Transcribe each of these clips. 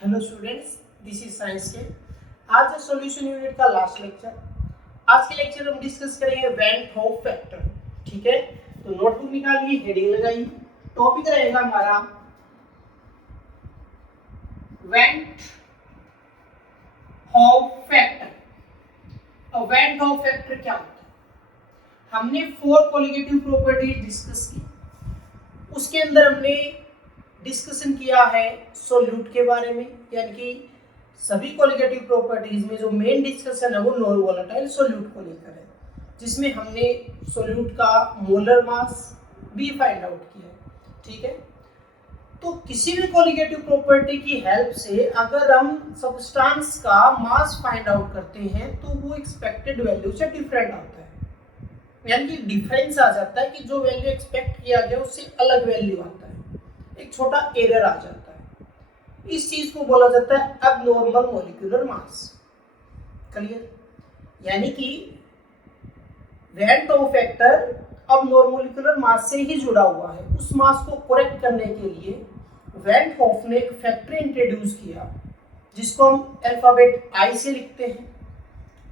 Hello students, this is science के। आज है सॉल्यूशन यूनिट का लास्ट लेक्चर। आज के लेक्चर हम डिस्कस करेंगे वैन होफ फैक्टर। ठीक है, तो नोटबुक निकालिए, हेडिंग लगाइए। टॉपिक रहेगा हमारा वैन होफ फैक्टर। अब वैन होफ फैक्टर क्या होता है? हमने 4 कोलिगेटिव प्रॉपर्टीज डिस्कस की। उसके अंदर हमने डिस्कशन किया है सोल्यूट के बारे में, यानी कि सभी कोलिगेटिव प्रॉपर्टीज में जो मेन डिस्कशन है वो नॉन वोलेटाइल सोल्यूट को लेकर है, जिसमें हमने सोल्यूट का मोलर मास भी फाइंड आउट किया है। ठीक है, तो किसी भी कोलिगेटिव प्रॉपर्टी की हेल्प से अगर हम सब्सटेंस का मास फाइंड आउट करते हैं तो वो एक्सपेक्टेड वैल्यू से डिफरेंट आता है, यानी कि डिफरेंस आ जाता है कि जो वैल्यू एक्सपेक्ट किया गया उससे अलग वैल्यू आता है, एक छोटा एरर आ जाता है। इस चीज को बोला जाता है अबनॉर्मल मॉलिक्यूलर मास। क्लियर? यानी कि van Hoff factor abnormal molecular mass से ही जुड़ा हुआ है। उस मास को करेक्ट करने के लिए वैन होफ ने एक फैक्टर इंट्रोड्यूस किया जिसको हम अल्फाबेट आई से लिखते हैं।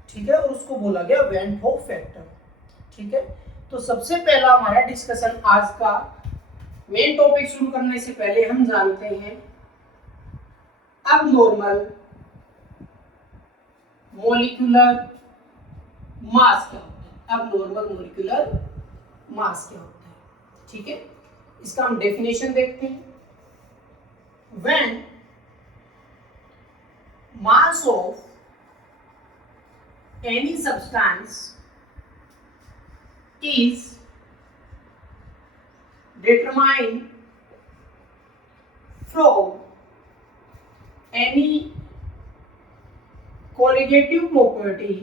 ठीक है, और उसको बोला गया वैन होफ फैक्टर। ठीक है, तो सबसे पहला हमारा डिस्कशन आज का मेन टॉपिक शुरू करने से पहले हम जानते हैं अबनॉर्मल मॉलिक्यूलर मास क्या होता है। अबनॉर्मल मॉलिक्यूलर मास क्या होता है? ठीक है, इसका हम डेफिनेशन देखते हैं। When mass of any substance is determined from any colligative property,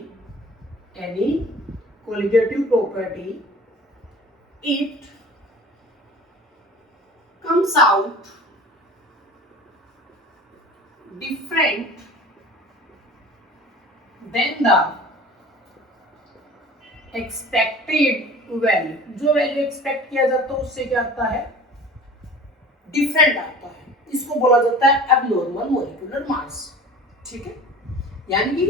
it comes out different than the expected value. जो वैल्यू एक्सपेक्ट किया जाता है उससे क्या आता है? डिफरेंट आता है। इसको बोला जाता है एबनॉर्मल मॉलिक्यूलर मास। ठीक है, यानी कि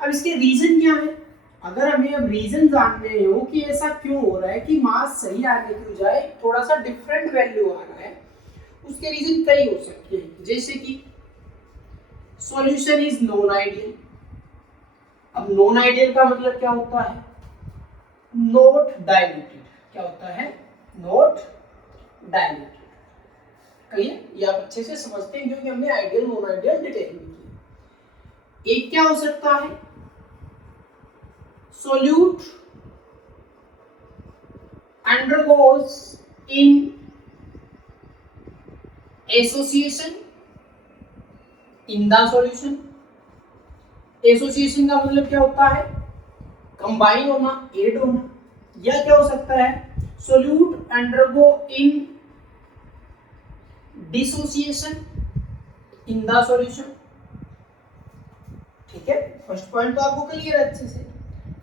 अब इसके रीजन क्या है? अगर हमें अब रीजन जानने हो कि ऐसा क्यों हो रहा है कि मास सही आने की बजाय थोड़ा सा डिफरेंट वैल्यू आ रहा है, उसके रीजन कई हो सकते हैं। जैसे कि सॉल्यूशन इज नॉन आइडियल। अब नॉन आइडियल का मतलब क्या होता है? Not diluted. क्या होता है? Not diluted. क्लियर? ये आप अच्छे से समझते हैं क्योंकि हमने आइडियल नॉन आइडियल डिटेल में की। एक क्या हो सकता है? Solute undergoes in association in the solution. Association का मतलब क्या होता है? कंबाइन होना, एड होना। या क्या हो सकता है? Solute undergo in dissociation in the solution. ठीक है, फर्स्ट पॉइंट तो आपको क्लियर है अच्छे से।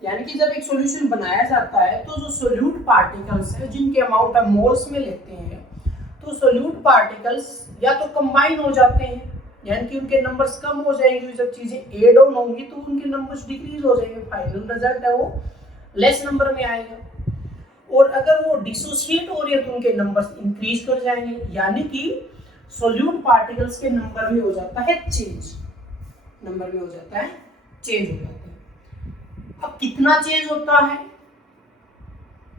यानी कि जब एक सॉल्यूशन बनाया जाता है तो जो सोल्यूट पार्टिकल्स है जिनके अमाउंट हम मोल्स में लेते हैं, तो सोल्यूट पार्टिकल्स या तो कंबाइन हो जाते हैं, यानी कि उनके नंबर्स कम हो जाएंगे। जब चीजें एड ऑन होंगी तो उनके नंबर्स डिक्रीज हो जाएंगे। फाइनल रिजल्ट है वो लेस नंबर में आएगा। और अगर वो डिसोसिएट हो रही है तो उनके नंबर्स इंक्रीज कर जाएंगे, यानी कि सोल्यूट पार्टिकल्स के नंबर में हो जाता है चेंज। नंबर में हो जाता है चेंज हो जाता है। अब कितना चेंज होता है,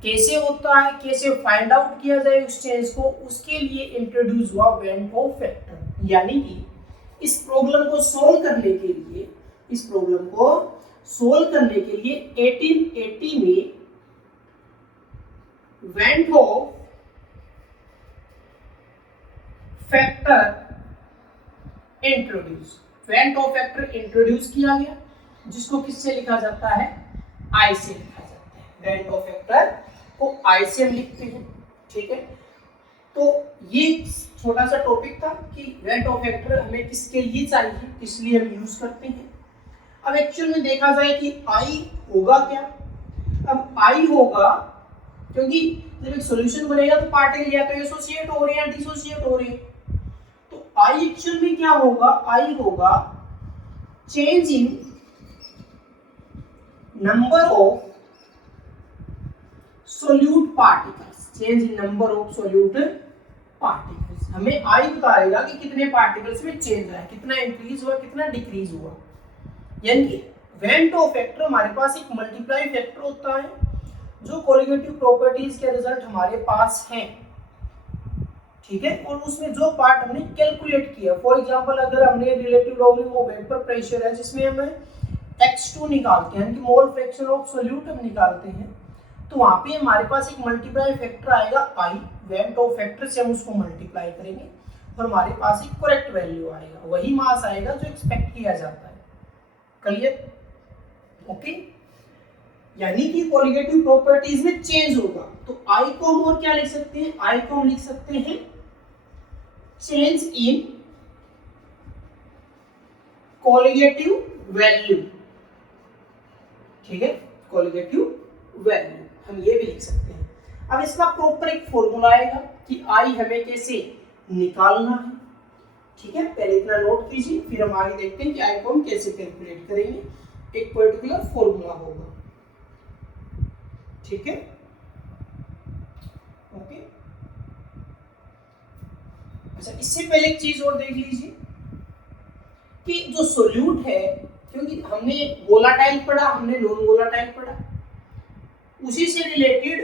कैसे होता है, कैसे फाइंड आउट किया जाए उस चेंज को, उसके लिए इंट्रोड्यूस हुआ वैन होफ फैक्टर। यानी कि इस प्रॉब्लम को सोल्व करने के लिए 1880 में वैन होफ फैक्टर इंट्रोड्यूस किया गया, जिसको किससे लिखा जाता है? आई से लिखा जाता है। वैन होफ फैक्टर को आई से हम लिखते हैं। ठीक है, तो ये छोटा सा टॉपिक था कि वैन होफ फैक्टर हमें किसके लिए चाहिए, किस लिए हम यूज करते हैं। अब एक्चुअल में देखा जाए कि आई होगा क्या। अब आई होगा क्योंकि जब एक सॉल्यूशन बनेगा तो पार्टिकल या तो एसोसिएट हो रहे हैं या डिसोसिएट हो रहे हैं। तो आई एक्चुअल में क्या होगा, आई होगा change in number of solute particles, change in number of solute particles. हमें आई बताएगा कि कितने पार्टिकल्स में चेंज आया, कितना इंक्रीज हुआ, कितना डिक्रीज हुआ। यानी कि वैन टो फैक्टर हमारे पास एक मल्टीप्लाई फैक्टर होता है जो कोलिगेटिव प्रॉपर्टीज के रिजल्ट हमारे पास हैं, ठीक है। और उसमें जो पार्ट हमने कैलकुलेट किया, फॉर एग्जांपल अगर हमने relative logarithm of vapour pressure है जिसमें हमें x2 निकालते हैं, यानी कि मोल फ्रैक्शन ऑफ सोल्यूट हम निकालते हैं, तो वहां पे हमारे पास एक मल्टीप्लाई फैक्टर आएगा i, वैन टो फैक्टर से हम उसको मल्टीप्लाई करेंगे और हमारे पास एक करेक्ट वैल्यू आएगा, वही मास आएगा जो एक्सपेक्ट किया जाता है। क्लियर? ओके। यानी कि कोलिगेटिव प्रॉपर्टीज में चेंज होगा, तो आई को हम और क्या लिख सकते हैं, आई को हम लिख सकते हैं चेंज इन कोलिगेटिव वैल्यू, ठीक है, कोलिगेटिव वैल्यू हम ये भी लिख सकते हैं। अब इसका प्रॉपर एक फॉर्मूला आएगा कि आई हमें कैसे निकालना है, ठीक है। पहले इतना नोट कीजिए, फिर हम आगे देखते हैं कि आई को हम कैसे कैलकुलेट करेंगे। एक पर्टिकुलर फॉर्मूला होगा, ठीक है, ओके। अच्छा, इससे पहले एक चीज और देख लीजिए कि जो सोल्यूट है, क्योंकि हमने वोलाटाइल पढ़ा, हमने नॉन वोलाटाइल पढ़ा, उसी से रिलेटेड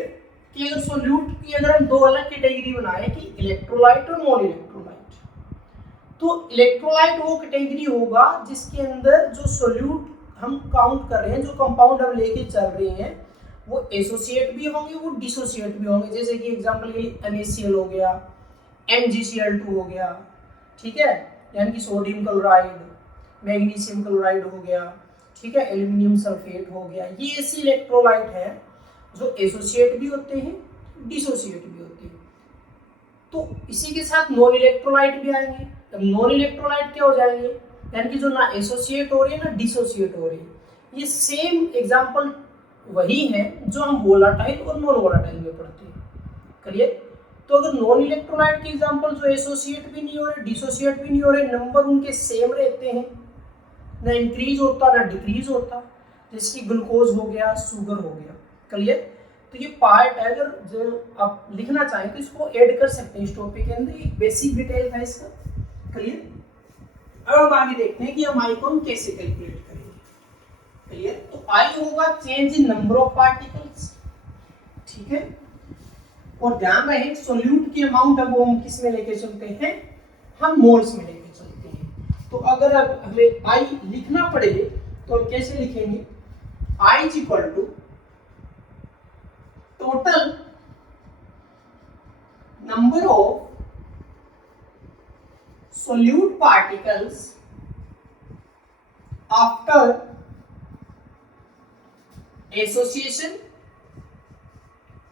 कि अगर सोल्यूट की अगर हम दो अलग कैटेगरी बनाए कि इलेक्ट्रोलाइट और नॉन इलेक्ट्रोलाइट, तो इलेक्ट्रोलाइट वो कैटेगरी होगा जिसके अंदर जो सोल्यूट हम काउंट कर रहे हैं, जो कंपाउंड हम लेके चल रहे हैं, वो एसोसिएट भी होंगे, वो डिसोसिएट भी होंगे। जैसे कि एग्जांपल के लिए NaCl हो गया, MgCl2 हो गया, ठीक है, यानी कि सोडियम क्लोराइड, मैग्नीशियम क्लोराइड हो गया, ठीक है, एल्यूमिनियम सल्फेट हो गया। ये ऐसे इलेक्ट्रोलाइट है जो एसोसिएट भी होते हैं, डिसोसिएट भी होते हैं। तो इसी के साथ नॉन इलेक्ट्रोलाइट भी आएंगे। अब नॉन इलेक्ट्रोलाइट क्या हो जाएंगे, यानी कि जो ना एसोसिएट हो रही है ना डिसोसिएट हो रही है। ये सेम एग्जांपल वही है जो हम वोलाटाइल और नॉन वोलाटाइल में पढ़ते हैं। क्लियर? तो अगर नॉन इलेक्ट्रोलाइट के एग्जांपल जो एसोसिएट भी नहीं हो रहे, डिसोसिएट भी नहीं हो रहे, नंबर उनके सेम रहते हैं, ना इंक्रीज होता ना डिक्रीज होता, जैसे कि ग्लूकोज हो गया, शुगर हो गया। क्लियर? तो ये पार्ट है, अगर जो आप लिखना चाहें तो इसको ऐड कर सकते हैं इस टॉपिक के अंदर, एक बेसिक डिटेल था इसका। क्लियर? अब हम आगे देखते हैं कि हम आई को हम कैसे कैलकुलेट करेंगे। क्लियर? तो आई होगा change in number of particles, ठीक है। और ध्यान रहे सोल्यूट की अमाउंट अब हम किस में लेके चलते हैं, हम मोल्स में लेके चलते हैं। तो अगर अब हमें आई लिखना पड़े तो हम कैसे लिखेंगे, I is equal to total number of solute particles after association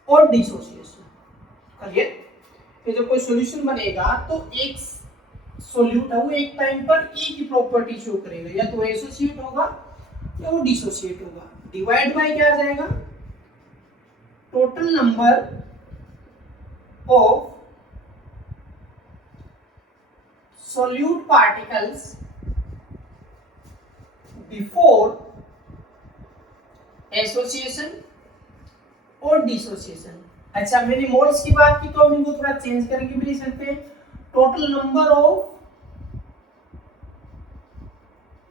और डिसोसिएशन। क्लियर? फिर जब कोई सॉल्यूशन बनेगा तो एक सोल्यूट है वो एक टाइम पर एक ही प्रॉपर्टी शो करेगा, या तो एसोसिएट होगा या वो डिसोसिएट होगा। डिवाइड बाय क्या आ जाएगा, total number of solute particles before association और डिसोसिएशन। अच्छा, मैंने मोल्स की बात की तो हम इनको थोड़ा चेंज करके भी लिख सकते हैं, total number of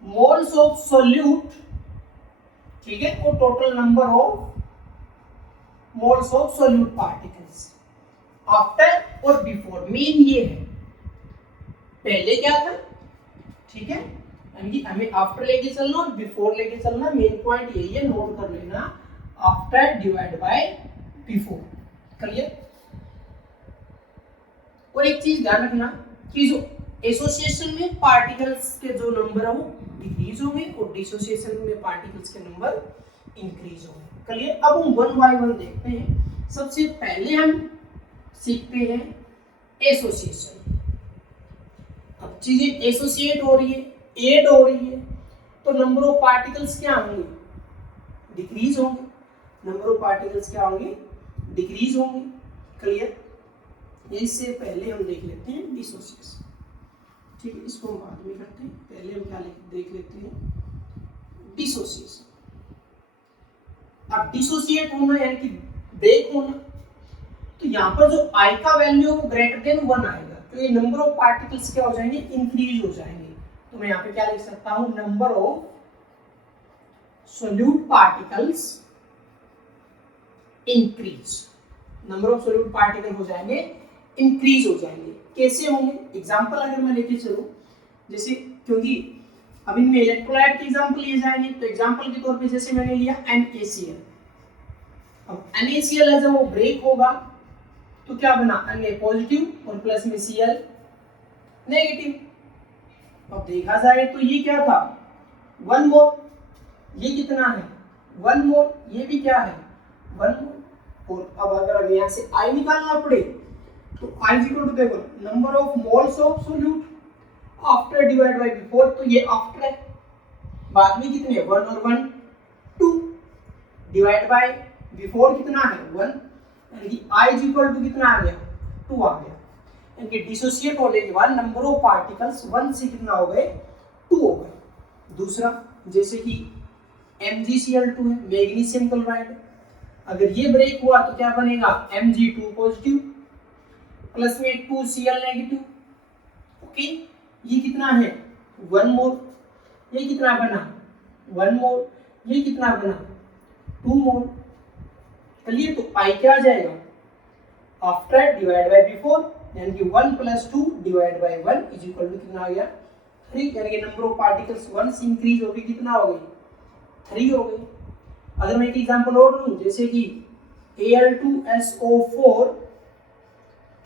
moles of solute, ठीक है, और total number of moles of solute particles after और बिफोर। मेन ये है, पहले क्या था, ठीक है, यानी हमें आफ्टर लेके चलना और बिफोर लेके चलना। मेन पॉइंट यही है, नोट कर लेना, after divide by before. Clear? और एक चीज ध्यान रखना कि जो एसोसिएशन में पार्टिकल्स के जो नंबर है वो डिक्रीज होंगे और डिसोसिएशन में पार्टिकल्स के नंबर इंक्रीज होंगे। क्लियर? अब हम वन बाय वन देखते हैं। सबसे पहले हम सीखते हैं एसोसिएशन। अब चीजें एसोसिएट हो रही है, एड हो रही है, तो नंबर ऑफ पार्टिकल्स क्या होंगे, डिक्रीज होंगे। नंबर ऑफ पार्टिकल्स क्या होंगे, डिक्रीज होंगे। क्लियर? इससे पहले हम देख लेते हैं डिसोसिएशन। ठीक है, इसको हम बाद में करते हैं, पहले हम क्या देख लेते हैं, डिसोसिएशन। अब डिसोसिएट होना यानी कि ब्रेक होना, तो यहाँ पर जो आई का वैल्यू वो ग्रेटर देन 1 आएगा, तो ये नंबर ऑफ पार्टिकल्स क्या हो जाएंगे, इंक्रीज हो जाएंगे। तो मैं यहाँ पे क्या लिख सकता हूँ, number of solute particles increase, number of solute particle हो जाएंगे इंक्रीज हो जाएंगे। कैसे होंगे, एग्जांपल अगर मैं लेके चलूं, जैसे क्योंकि अब इनमें इलेक्ट्रोलाइट के एग्जांपल लिए जाएंगे, तो एग्जांपल के तौर पे जैसे मैंने लिया NaCl। अब NaCl है, जब वो ब्रेक होगा तो क्या बना, Na पॉजिटिव और प्लस में Cl नेगेटिव। अब देखा जाए तो ये क्या था, 1 मोल, ये कितना है 1 मोल, ये भी क्या है 1 मोल। और अब अगर यहाँ से I निकालना पड़े तो I इक्वल टू देखो number of moles of solute after divide by before, तो ये आफ्टर है, बाद में कितने 1 और 1 2, डिवाइड बाय बिफोर कितना है 1, यानी कि I इक्वल टू कितना आ गया 2 आ गया। यानी कि डिसोसिएट होने के बाद नंबर ऑफ पार्टिकल्स 1 से कितना हो गए 2 हो गए। दूसरा जैसे कि MgCl2 है, मैग्नीशियम क्लोराइड, अगर ये ब्रेक हुआ तो क्या बनेगा Mg2 पॉजिटिव प्लस में 2Cl नेगेटिव। ओके, ये कितना है 1 मोल, ये कितना बना 1 मोल, ये कितना बना 2 मोल। चलिए, तो I क्या आ जाएगा आफ्टर डिवाइड बाय बिफोर, यानी कि 1 + 2 divide by 1 is equal to कितना आ गया 3, यानी कि नंबर ऑफ पार्टिकल्स 1 से इंक्रीज हो गई, कितना हो गई 3 हो गई। अगर मैं एक एग्जांपल और लूं, जैसे कि Al2SO4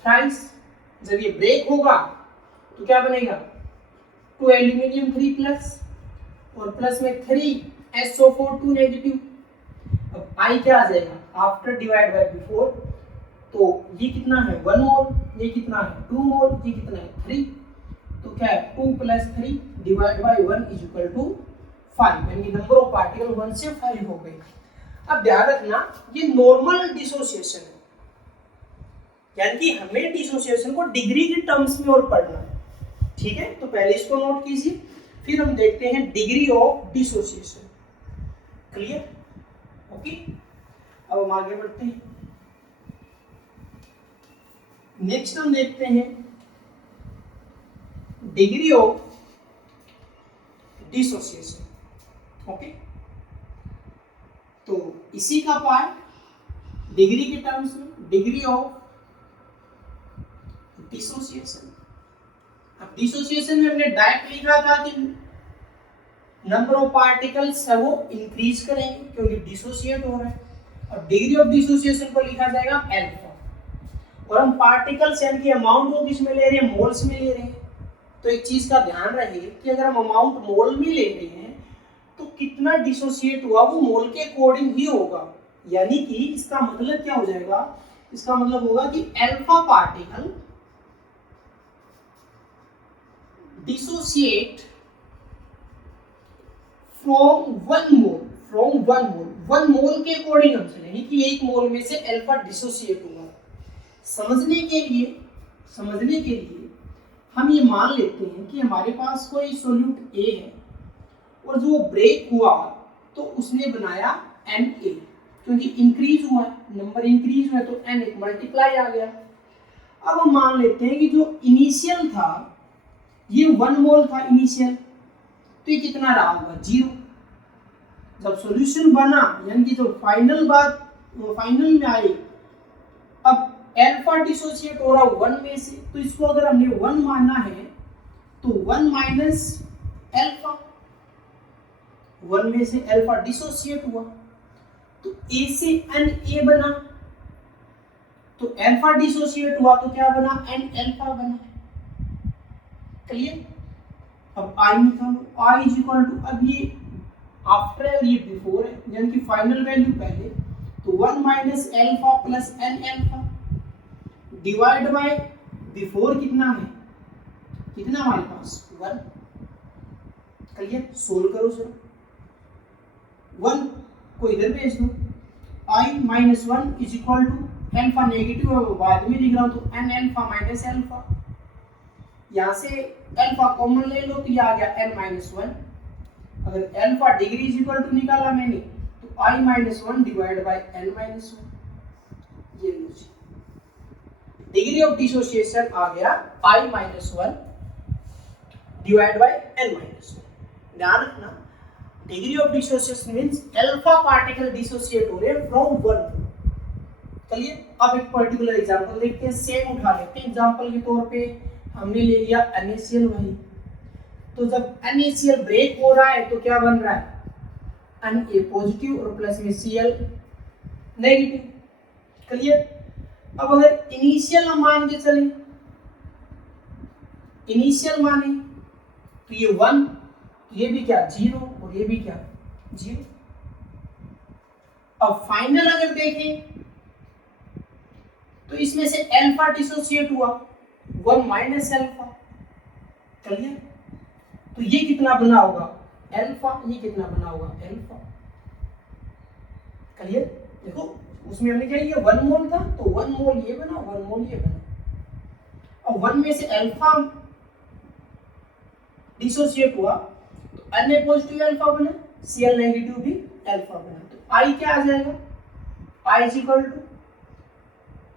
थ्राइस, जब ये ब्रेक होगा तो क्या बनेगा 2 एल्यूमिनियम 3 प्लस और प्लस में 3SO4 2 नेगेटिव। अब I क्या आ जाएगा आफ्टर डिवाइड बाय बिफोर, तो ये कितना है 1 मोल, ये कितना है 2 मोल, ये कितना है 3, तो क्या है 2 + 3 divide by 1 is equal to 5, यानी नंबर ऑफ पार्टिकल 1 से 5 हो गए। अब ध्यान रखना, ये नॉर्मल डिसोसिएशन है, यानी कि हमें डिसोसिएशन को डिग्री के टर्म्स में और पढ़ना है, ठीक है। तो पहले इसको नोट कीजिए, फिर हम देखते हैं degree of dissociation. Clear, okay. अब हम आगे बढ़ते हैं, नेक्स्ट हम देखते हैं डिग्री ऑफ डिसोसिएशन। ओके, तो इसी का पार्ट डिग्री के टर्म्स में, डिग्री ऑफ डिसोसिएशन। अब डिसोसिएशन में हमने डायरेक्ट लिखा था कि नंबर ऑफ पार्टिकल्स है वो इंक्रीज करेंगे क्योंकि डिसोसिएट हो रहा है, और डिग्री ऑफ डिसोसिएशन को लिखा जाएगा अल्फा। और हम पार्टिकल्स यानी कि अमाउंट को किस में ले रहे हैं, मोल्स में ले रहे हैं। तो एक चीज का ध्यान रहे कि अगर हम अमाउंट मोल में ले रहे हैं तो कितना डिसोसिएट हुआ वो मोल के अकॉर्डिंग ही होगा, यानी कि इसका मतलब क्या हो जाएगा, इसका मतलब होगा कि alpha particle dissociate from 1 mole, from 1 मोल के अकॉर्डिंग हम चलेंगे कि 1 मोल में से अल्फा डिसोसिएट हुआ। समझने के लिए हम ये मान लेते हैं कि हमारे पास कोई सोल्यूट A है और जो ब्रेक हुआ तो उसने बनाया Na, क्योंकि इंक्रीज हुआ, नंबर इंक्रीज हुआ तो N एक मल्टीप्लाई आ गया। अब हम मान लेते हैं कि जो इनिशियल था ये 1 मोल था इनिशियल, तो ये कितना रहा होगा 0। जब सॉल्यूशन बना यानी कि जो फाइनल में आए, अब अल्फा डिसोसिएट हो रहा 1 में से, तो इसको अगर हमने 1 माना है तो 1 माइनस अल्फा, 1 में से अल्फा डिसोसिएट हुआ तो A से Na बना, तो अल्फा डिसोसिएट हुआ तो क्या बना N अल्फा बना। क्लियर, अब I निकालो, I इज इक्वल टू, अब ये आफ्टर है और ये बिफोर है, यानी कि फाइनल वैल्यू पहले, तो 1 minus alpha plus N alpha divide by before कितना है, कितना हमारे पास 1। क्लियर, सोल्व करो सर, 1 को इधर भेज दो, I minus 1 is equal to alpha negative है वो बाद में लिख रहा हूं तो N अल्फा माइनस अल्फा, यहाँ से अल्फा कॉमन ले लो तो ये आ गया n-1। अगर alpha degree is equal to निकाला मैंने तो i-1 डिवाइड बाय n-1, ये लो जी। डिग्री ऑफ डिसोसिएशन आ गया i-1 डिवाइड बाय n-1। ध्यान रखना, degree of dissociation means alpha particle dissociate हो रहे हैं फ्रॉम वन। चलिए अब एक पर्टिकुलर एग्जांपल देखते हैं, सेम उठा लेते हैं। एग्जांपल के तौर पे हमने ले लिया NaCl भाई। तो जब NaCl ब्रेक हो रहा है तो क्या बन रहा है, Na पॉजिटिव और प्लस में Cl नेगेटिव। क्लियर। अब अगर इनिशियल हम मान के चले, इनिशियल माने तो ये 1, ये भी क्या 0 और ये भी क्या 0। अब फाइनल अगर देखें तो इसमें से अल्फा डिसोसिएट हुआ 1 माइनस अल्फा। क्लियर। तो ये कितना बना होगा अल्फा, ये कितना बना होगा अल्फा। क्लियर। देखो उसमें हमने क्या किया 1 मोल था तो 1 मोल ये बना 1 मोल ये बना। अब 1 में से अल्फा डिसोसिएट हुआ तो अन्य पॉजिटिव अल्फा बना, Cl नेगेटिव भी अल्फा बना। तो I क्या आ जाएगा, I is equal to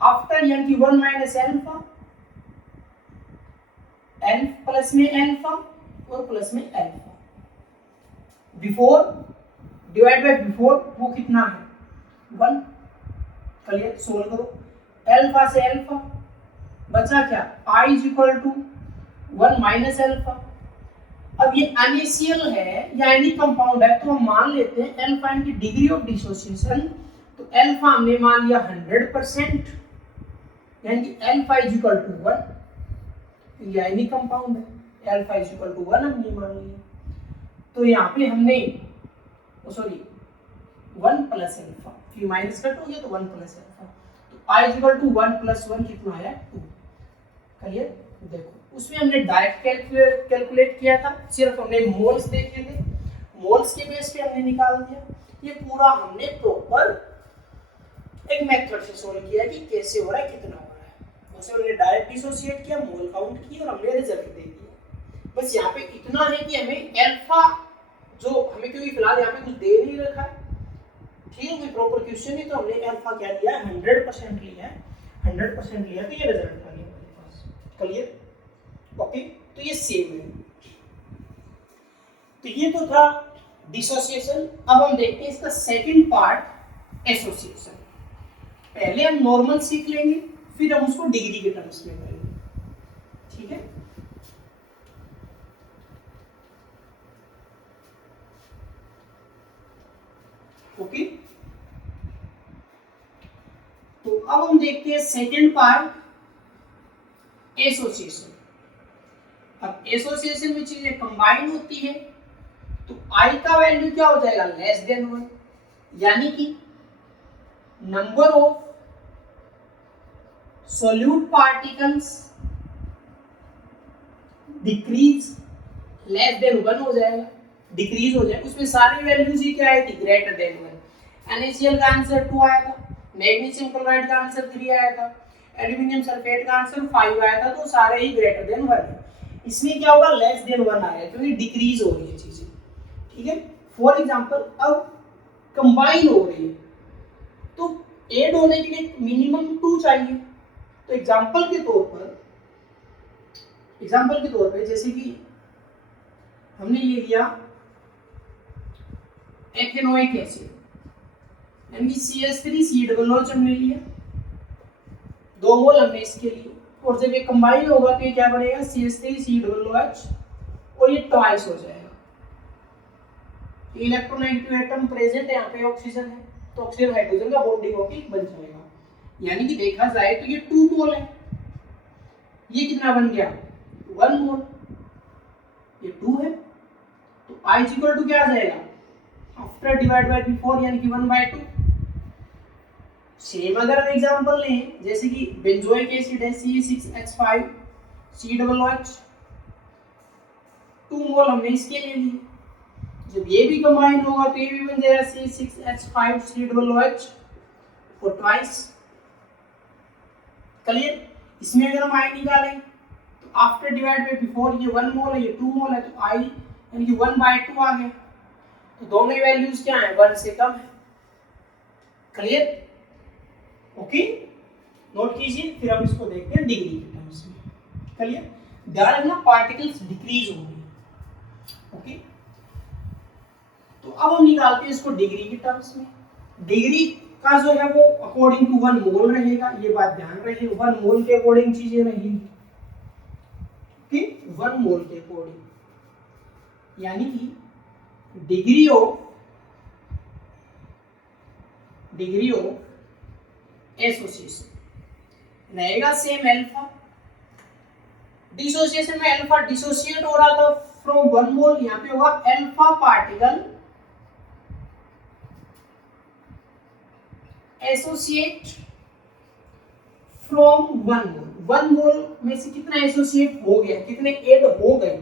after यानी कि 1 माइनस अल्फा, n प्लस में अल्फा और प्लस में alpha, before divide by before वो कितना है 1। क्लियर। सोल्व करो, अल्फा से अल्फा बचा क्या I is equal to 1 minus alpha. अब ये NaCl है या एनी कंपाउंड है तो हम मान लेते हैं अल्फा की डिग्री ऑफ डिसोसिएशन। तो अल्फा हमने मान लिया 100%, यानी कि अल्फा इज इक्वल टू 1। ये एनी कंपाउंड है, अल्फा इज इक्वल टू 1 हमने मान लिया। तो यहाँ पे हमने सॉरी 1 प्लस अल्फा, फिर माइनस कट हो गया तो 1 प्लस अल्फा। तो I is equal to 1 plus 1 कितना आया 2। क्लियर। देखो उसमें हमने डायरेक्ट कैलकुलेट किया था, सिर्फ हमने मोल्स देखे थे, मोल्स के बेस पे हमने निकाल दिया। ये पूरा हमने प्रॉपर एक मेथड से सोल्व किया कि कैसे हो रहा है कितना हो रहा है। वैसे हमने डायरेक्ट डिसोसिएट किया, मोल काउंट किया और हमने रिजल्ट दे दिया। बस यहाँ पे इतना है कि हमें अल्फा जो हमें क्योंकि फिलहाल यहाँ पे कुछ दे नहीं रखा है, ठीक है, कोई प्रॉपर क्वेश्चन नहीं, तो हमने अल्फा क्या लिया 100% लिया है, 100% लिया तो ये रिजल्ट आ गया हमारे पास। क्लियर। ओके। तो ये सेम है। तो ये तो था डिसोसिएशन। अब हम देखते हैं इसका सेकंड पार्ट एसोसिएशन। पहले हम नॉर्मल सीख लेंगे, फिर हम उसको डिग्री के टर्म्स में करेंगे। ठीक है। ओके। तो अब हम देखते हैं सेकंड पार्ट एसोसिएशन। अब एसोसिएशन में चीजें कंबाइन होती है तो I का वैल्यू क्या हो जाएगा लेस देन 1, यानी कि number of solute particles decrease less than 1 हो जाएगा, डिक्रीज हो जाएगा। उसमें सारी वैल्यूज ही क्या आई थी ग्रेटर देन 1। NaCl का आंसर 2 आया था, मैग्नीशियम क्लोराइड का आंसर 3 आया था, एल्यूमिनियम सल्फेट का आंसर 5 आया था, तो सारे ही ग्रेटर देन 1 है। इसमें क्या होगा लेस देन 1 आया क्योंकि डिक्रीज हो रही है चीजें। ठीक है। फॉर एग्जांपल अब कंबाइन हो रही है तो ऐड होने के लिए मिनिमम 2 चाहिए। तो एग्जांपल के तौर पे जैसे कि हमने ले लिया एथेनोइक एसिड यानी कि CH3COOH हमने लिया, 2 मोल हमने इसके लिए, और जब ये कंबाइन होगा तो ये क्या बनेगा CH3COOH और ये ट्वाइस हो जाएगा। इलेक्ट्रोनेगेटिव एटम प्रेजेंट है, यहाँ पे ऑक्सीजन है तो ऑक्सीजन हाइड्रोजन का बॉन्डिंग होके बन जाएगा। यानी कि देखा जाए तो ये 2 मोल है, ये कितना बन गया 1 मोल, ये 2 है। तो I इज इक्वल टू क्या आ जाएगा आफ्टर डिवाइड बाय बिफोर यानी कि 1/2। सेम अगर हम एग्जांपल लें जैसे कि बेंजोइक एसिड है C6H5COOH, 2 मोल हमने इसके ले लिए, जब ये भी कंबाइन होगा तो ये भी बन जाएगा C6H5COOH और ट्वाइस। क्लियर। इसमें अगर हम I निकालें तो आफ्टर डिवाइड बाय बिफोर ये 1 मोल है, ये 2 मोल है, तो I यानी कि 1/2 आ गया। तो दोनों वैल्यूज क्या है, 1 से कम है। क्लियर? ओके, नोट कीजिए। फिर हम इसको देखते हैं डिग्री के टर्म्स में। क्लियर? ध्यान रखना पार्टिकल्स डिक्रीज होंगे। ओके, तो अब हम निकालते हैं इसको डिग्री के टर्म्स में। डिग्री का जो है वो अकॉर्डिंग टू 1 मोल रहेगा, ये बात ध्यान रखिए। 1 मोल के अकॉर्डिंग चीजें रहेंगी कि 1 मोल के अकॉर्डिंग, यानी कि डिग्री ऑफ एसोसिएशन रहेगा सेम अल्फा। डिसोसिएशन में अल्फा डिसोसिएट हो रहा था फ्रॉम 1 मोल, यहाँ पे होगा अल्फा पार्टिकल एसोसिएट फ्रॉम 1 मोल। 1 मोल में से कितना एसोसिएट हो गया, कितने ऐड हो गए,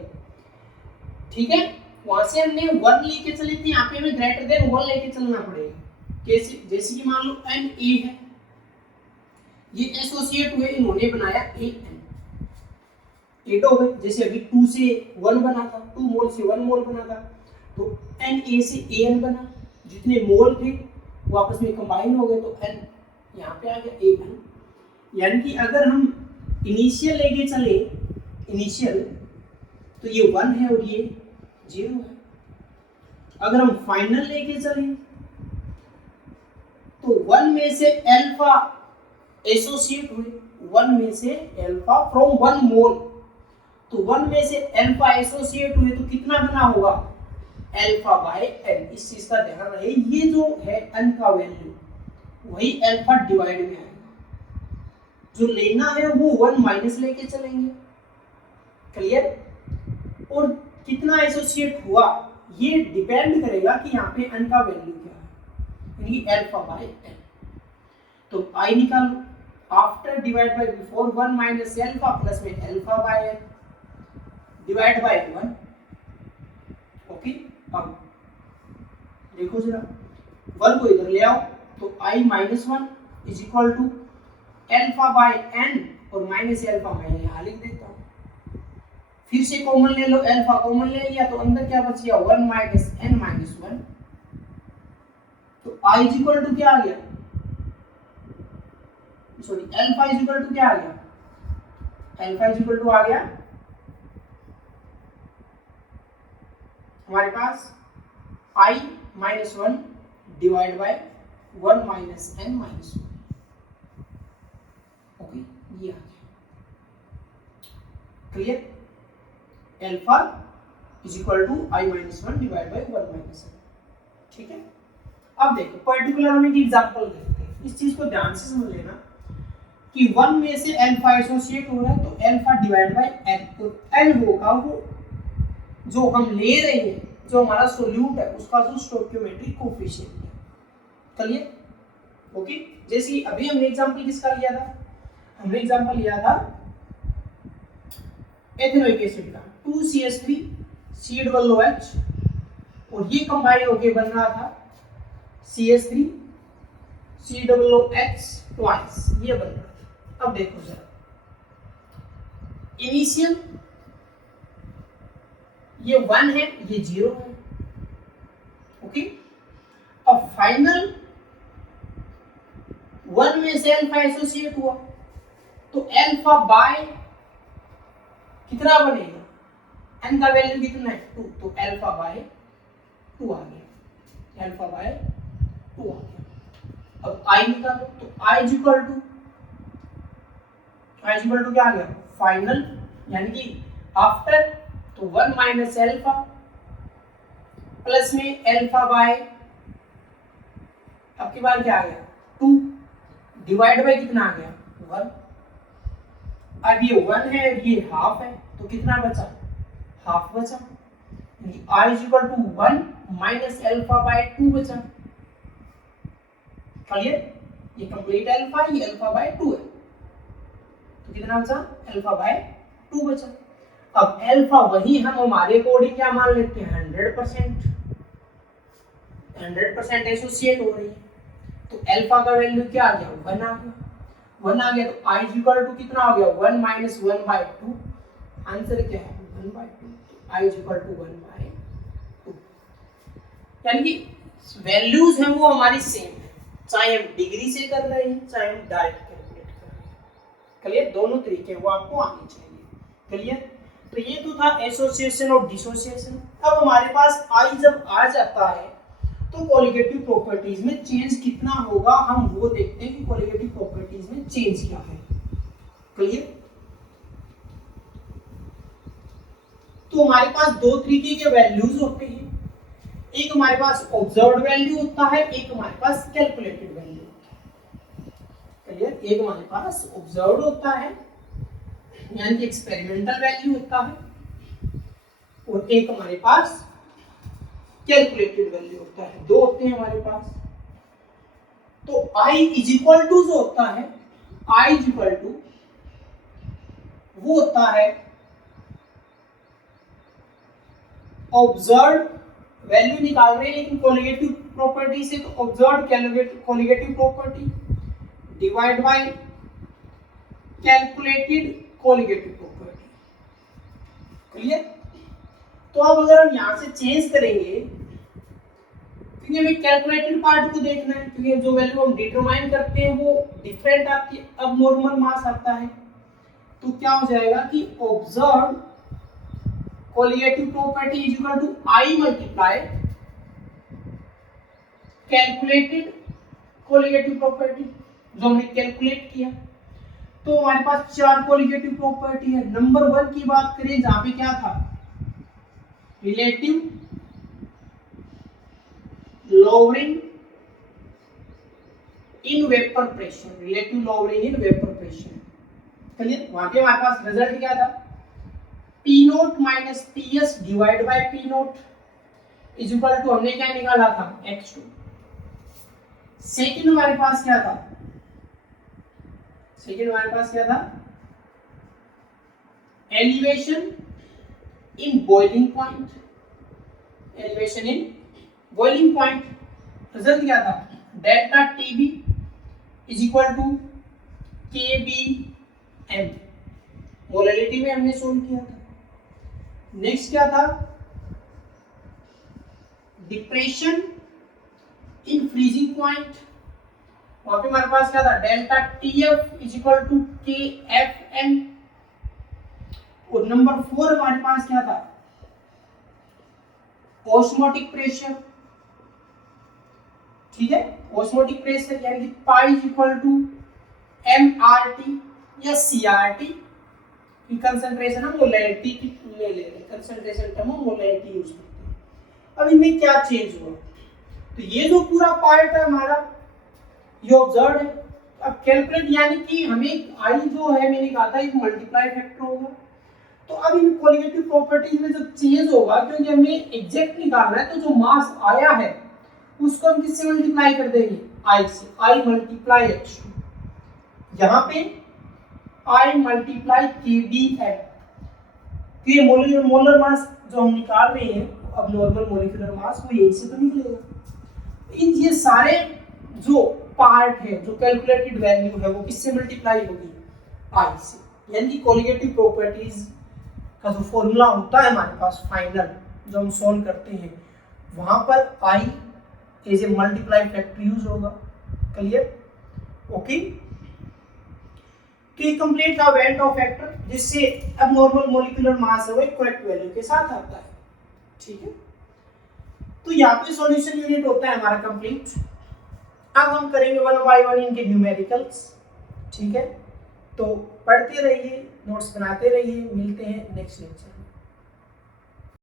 ठीक है। वहां से हमने 1 लेके चले थे, यहाँ पे हमें ग्रेटर देन 1 लेके चलना पड़ेगा। कैसे? जैसे कि मान लो एन ए है, ये एसोसिएट हुए, इन्होंने बनाया ए एन, एड हो गए। जैसे अभी 2 से 1 बना था, 2 मोल से 1 मोल बना था, तो एन ए से ए एन बना। जितने मोल थे वो आपस में कंबाइन हो गए, तो एन यहाँ पे आ गया ए एन। यानी कि अगर हम इनिशियल लेके चले, इनिशियल, तो ये 1 है और ये 0 है। अगर हम फाइनल लेके चले तो 1 में से अल्फा एसोसिएट हुए, 1 में से अल्फा फ्रॉम 1 मोल, तो 1 में से अल्फा एसोसिएट हुए तो कितना बना होगा, अल्फा बाय एन। इस चीज का ध्यान रहे, ये जो है एन का वैल्यू वही अल्फा डिवाइड में आएगा। जो लेना है वो 1 माइनस लेके चलेंगे। क्लियर? और कितना एसोसिएट हुआ ये डिपेंड करेगा कि यहाँ पे एन का वैल्यू क्या है, यानी अल्फा बाय एन। तो आई निकालो, after divide by before 1 minus alpha plus में alpha by N divide by 1। Okay, अब देखो जरा 1 को इधर ले आओ, तो I minus 1 is equal to alpha by N, और माइनस अल्फा मैं यहाँ लिख देता हूँ। फिर से कॉमन ले लो, अल्फा कॉमन ले लिया, तो अंदर क्या बच गया, 1 माइनस एन माइनस 1। तो आई इज इक्वल टू क्या आ गया, sorry alpha is equal to क्या आ गया, अल्फा इज इक्वल टू आ गया हमारे पास i minus 1 divide by 1 minus N minus 1। Okay, ये आ गया। Clear? Alpha is equal to i minus 1 divide by 1 minus N. ठीक है, अब देखो पर्टिकुलर हम एक एग्जांपल देखते हैं। इस चीज को ध्यान से समझ लेना कि 1 में से अल्फा एसोसिएट हो रहा है, तो अल्फा डिवाइड बाय एन, तो एन होगा वो जो हम ले रहे हैं, जो हमारा सोल्यूट है, उसका जो स्टोइकियोमेट्रिक कोएफिशिएंट है। क्लियर? ओके, जैसे अभी हमने एग्जांपल किसका लिया था, हमने एग्जांपल लिया था एथेनोइक एसिड का, 2CH3 COOH, और ये कंबाइन होके बन रहा था CH3 COOH ट्वाइस, ये बन रहा था। अब देखो जरा, इनिशियल ये 1 है, ये 0 है। ओके, अब फाइनल 1 में से अल्फा एसोसिएट हुआ, तो अल्फा बाय कितना बनेगा, एन का वैल्यू कितना है 2, तो अल्फा बाय 2 आ गया, अल्फा बाय 2 आ गया। अब आई निकालो, तो आई इज इक्वल टू क्या आ गया, फाइनल, यानी कि आफ्टर, तो 1 माइनस अल्फा प्लस में अल्फा बाय, अब की बार क्या आ गया 2 डिवाइड बाय कितना आ गया 1। अब ये 1 है, ये हाफ है, तो कितना बचा, हाफ बचा, यानी i is equal to 1 minus alpha by 2 बचा। क्लियर? ये कंप्लीट अल्फा, ये अल्फा बाय 2 है, तो कितना बचा, अल्फा बाय 2 बचा। अब अल्फा वही हम हमारे अकॉर्डिंग क्या मान लेते हैं, 100% एसोसिएट हो रही है, तो अल्फा का वैल्यू क्या आ गया, 1 आ गया। 1 आ गया, तो i इज इक्वल टू कितना हो गया, 1 माइनस 1 बाय 2, आंसर क्या है 1/2, I इज इक्वल टू 1/2। यानी कि वैल्यूज हैं वो हमारी सेम है, चाहे हम डिग्री से कर रहे हैं चाहे हम डायरेक्ट कैलकुलेट कर रहे हैं। क्लियर, दोनों तरीके वो आपको आने चाहिए। क्लियर, तो ये तो था एसोसिएशन और डिसोसिएशन। अब हमारे पास आई जब आ जाता है तो कोलिगेटिव प्रॉपर्टीज में चेंज कितना होगा, हम वो देखते हैं कि कोलिगेटिव प्रॉपर्टीज में चेंज क्या है। क्लियर, तो हमारे पास दो तरीके के वैल्यूज होते हैं, एक हमारे पास ऑब्जर्व्ड वैल्यू होता है, एक हमारे पास कैलकुलेटेड वैल्यू होता है। क्लियर, एक हमारे पास ऑब्जर्व्ड होता है यानी कि एक्सपेरिमेंटल वैल्यू होता है, और एक हमारे पास कैलकुलेटेड वैल्यू होता है, दो होते हैं हमारे पास। तो I इज इक्वल टू जो होता है, I इज इक्वल टू वो होता है ऑब्जर्व्ड वैल्यू निकाल रहे हैं लेकिन कोलिगेटिव प्रॉपर्टी से, तो observed colligative property divide by calculated colligative property. Clear, तो अब अगर हम यहां से चेंज करेंगे, क्योंकि हमें कैलकुलेटेड पार्ट को देखना है, क्योंकि जो वैल्यू हम डिटरमाइन करते हैं वो डिफरेंट आती है, अब नॉर्मल मास आता है, तो क्या हो जाएगा कि observed colligative property is equal to I multiply calculated colligative property, जो हमने कैलकुलेट किया। तो हमारे पास चार कोलिगेटिव प्रॉपर्टी है। नंबर 1 की बात करें जहां पे क्या था, relative lowering in vapor pressure, relative lowering in vapor pressure। चलिए, वहां पे हमारे पास रिजल्ट क्या था, P naught minus PS divide by P naught is equal to, हमने क्या निकाला था x2। सेकंड हमारे पास क्या था, सेकंड हमारे पास क्या था, elevation in boiling point, elevation in boiling point. Result क्या था, delta TB is equal to KBM, molality में हमने सोल्व किया था। नेक्स्ट क्या था, डिप्रेशन इन फ्रीजिंग पॉइंट, वहां पे हमारे पास क्या था, delta TF is equal to KFN। और नंबर 4 हमारे पास क्या था, ऑस्मोटिक प्रेशर। ठीक है, ऑस्मोटिक प्रेशर यानी कि pi is equal to MRT या CRT की कंसंट्रेशन हम मोलैलिटी की ले ले रहे हैं, कंसंट्रेशन टर्म हम मोलैलिटी यूज करते हैं। अब इनमें क्या चेंज हुआ, तो ये जो पूरा पार्ट है हमारा ये ऑब्जर्व्ड है। अब कैलकुलेट यानी कि हमें आई जो है मैंने कहा था एक मल्टीप्लाई फैक्टर होगा, तो अब इन कोलिगेटिव प्रॉपर्टीज में जब चेंज होगा, क्योंकि हमें एग्जैक्ट निकालना है, तो जो मास आया है उसको हम किससे मल्टीप्लाई कर देंगे, आई से, आई मल्टीप्लाई x2। यहाँ पे आई मल्टीप्लाई KBM, तो ये मोलर मास जो हम निकाल रहे हैं, अब नॉर्मल मोलिकुलर मास वो यहीं से तो निकलेगा। इन ये सारे जो पार्ट है, जो कैलकुलेटेड वैल्यू है, वो किससे मल्टीप्लाई होगी, आई से। यानी कि कोलिगेटिव प्रॉपर्टीज का जो फॉर्मूला होता है हमारे पास फाइनल, जो हम सॉल्व करते हैं, वहां पर I as a multiply factor use होगा। Clear, okay. तो ये कंप्लीट था वेट ऑफ फैक्टर, जिससे अब नॉर्मल मोलिकुलर मास है वो एक करेक्ट वैल्यू के साथ आता है। ठीक है, तो यहाँ पे सॉल्यूशन यूनिट होता है हमारा कंप्लीट। अब हम करेंगे 1 बाय 1 इनके न्यूमेरिकल्स। ठीक है, तो पढ़ते रहिए, नोट्स बनाते रहिए, मिलते हैं नेक्स्ट लेक्चर में।